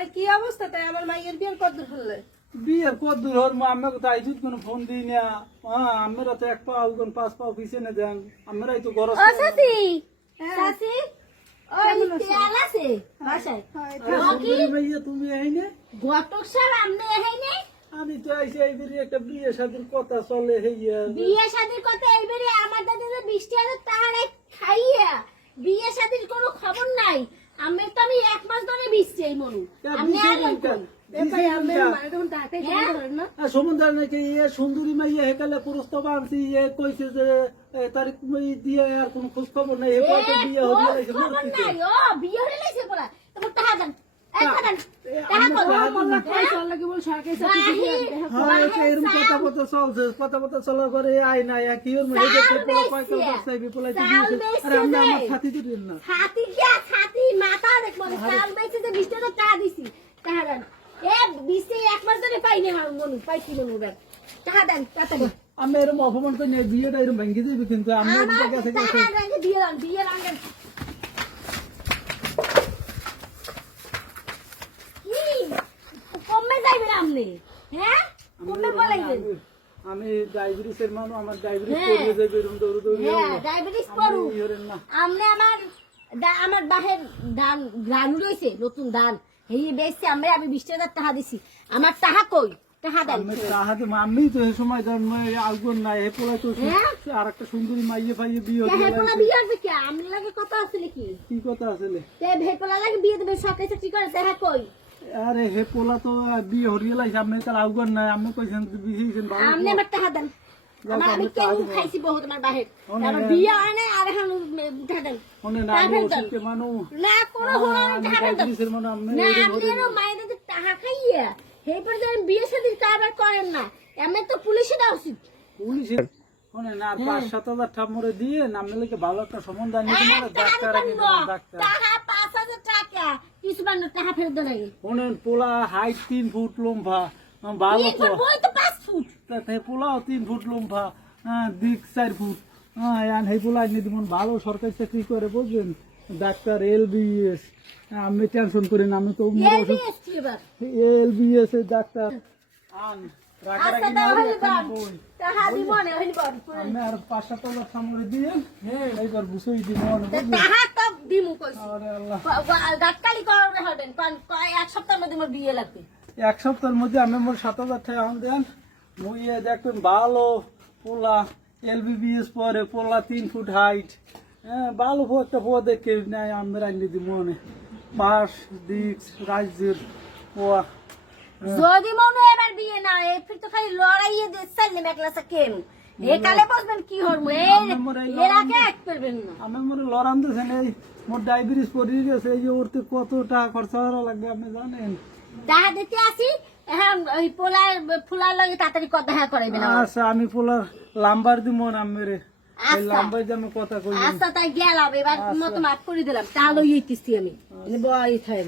আর কি অবস্থা তাই আমার মাইয়ের বিয়ের কদ্দুর হলে বিয়ের কদ্দুর হর মা আমি তো আইজুত কোনো ফোন দিই না আমরা তো এক পাও কোন পাঁচ পাও পিছনে দেন আমরাই তো গরজ ও সাসি সাসি ওই তেল আছে বাসায় ভাইয়া তুমি আইনে ঘটক সাহেব আপনি এখানে আমি তো আইসি এইবারে একটা বিয়ে শাদীর কথা চলে হইয়া বিয়ে শাদীর কথা এইবারে আমার দাদা 20,000 টাকা খাইয়া বিয়ে শাদীর কোনো খবর নাই আমি তো আমি এক মাস ধরে বিছছি এই মনু আপনি আর কোন ভাই আমি মানে তখন তাতেই করেন না সমুদ্র নাকি ইয়ে সুন্দরী মাইয়া হেকালে প্রস্তাব আনছি ইয়ে কইছে যে তারিখ দিয়ে আর কোনো খোঁজ খবর নাই হে কত বিয়ে হয়ে গেছে খবর নাই ও বিয়ে হয়ে গেছে বলা তোমার টাকা দেন এই টাকা চলা করে আই নাই কি ওর মেয়ে আমার সাথী দিলেন না ছাতি মাথা দেখবো চাল বেচে যে 20,000 টাকা দিছি টাকা দেন এ 20 এক মাস ধরে পাইনি আমার মনু পাইছি মনু দেন টাকা দেন তাড়াতাড়ি আমি এরকম অপমান করে নিয়ে বিয়েটা এরকম ভেঙে যাবে কিন্তু আমি কাছে বিয়ে রাঙ্গেন কমে যাইবে আপনি হ্যাঁ কমে বলাইবেন আমি ডায়াবেটিসের মানুষ আমার ডায়াবেটিস পড়ে যাবে এরকম দৌড় দৌড় হ্যাঁ ডায়াবেটিস পড়ু আমনে আমার বাহের ধান গ্রানু রইছে নতুন ধান এই বেচছি আমি 20,000 টাকা দিছি আমার টাকা কই টাকা দেন আমি তো এই সময় আগুন নাই হে পোলা তো আর একটা সুন্দরী মাইয়ে পাইয়ে বিয়ে হয়ে গেল পোলা বিয়ে হবে কি আমনে লাগে কথা আছে নাকি কি কথা আছে তে ভে পোলা লাগে বিয়ে দেবে সরকারি চাকরি করে টাকা কই আরে হে পোলা তো বিয়ে হয়ে গেল আমি তার আগুন নাই আমি কইছেন বিয়েছেন ভালো আমনে আমার টাকা দেন আমি কেন খাইছি বহুত আমার বাহির আমার বিয়ে হয় না আর এখন টাকা দেন ওনে না ওকে মানো না কোনো হলো টাকা দেন না আপনি মাইনে টাকা খাইয়া এই পর্যন্ত বিয়ে শাদীর কারবার করেন না এমনি তো পুলিশে দেওয়া উচিত পুলিশের ওনে না 5-7,000 টাকা মরে দিয়ে নামলে কি ভালো একটা সম্বন্ধ আনি তোমার ডাক্তার আনি ডাক্তার টাকা 5,000 টাকা কিছু বান্ন টাকা ফেরত দেন লাগে ওনে পোলা হাইট 3 ফুট লম্বা ভালো তো ওই তো 5 ফুট তাতে পোলা 3 ফুট লম্বা দিক 4 ফুট আন হে পোলা আনি দিমন ভালো সরকারি চাকরি করে বুঝবেন ডাক্তার এলবিএস আমি টেনশন করি না আমি তো এলবিএস এর ডাক্তার আন রাগারাগি না টাকা দিব না হইল আমি আর 5-7,000 সামনে দিয়ে এইবার বুঝাই দিব টাকা তো দিমু কইছি আরে আল্লাহ ডাক্তারি করবে হবেন এক সপ্তাহের মধ্যে মোর বিয়ে লাগবে এক সপ্তাহের মধ্যে আমি মোর 7,000 টাকা আন দেন মুই দেখবেন ভালো পোলা এলবিএস পরে পোলা 3 ফুট হাইট ভালো একটা পোয়া দেখে নেয় আমরা আনি দিব মনে পাশ দিক রাজ্যের পোয়া যদি মনে এবার বিয়ে না এই তো খালি লড়াইয়ে দিচ্ছেন মেকলাসা কেন এ কালে বসবেন কি হরমু এর আগে এক করবেন না আমি মনে লড়ান দিয়েছেন এই মোর ডায়াবেটিস পড়ে গেছে এই যে উঠতে কত টাকা খরচা করা লাগবে আপনি জানেন টাকা দিতে আসি এখন ওই পোলার ফুলার লাগে তাড়াতাড়ি কথা করাইবেন আচ্ছা আমি পোলার লাম্বার দিব না মেরে এই লাম্বার যে আমি কথা কই আচ্ছা তাই গেলাম এবার মতো মাফ করে দিলাম তাহলে ইতিছি আমি বই থাই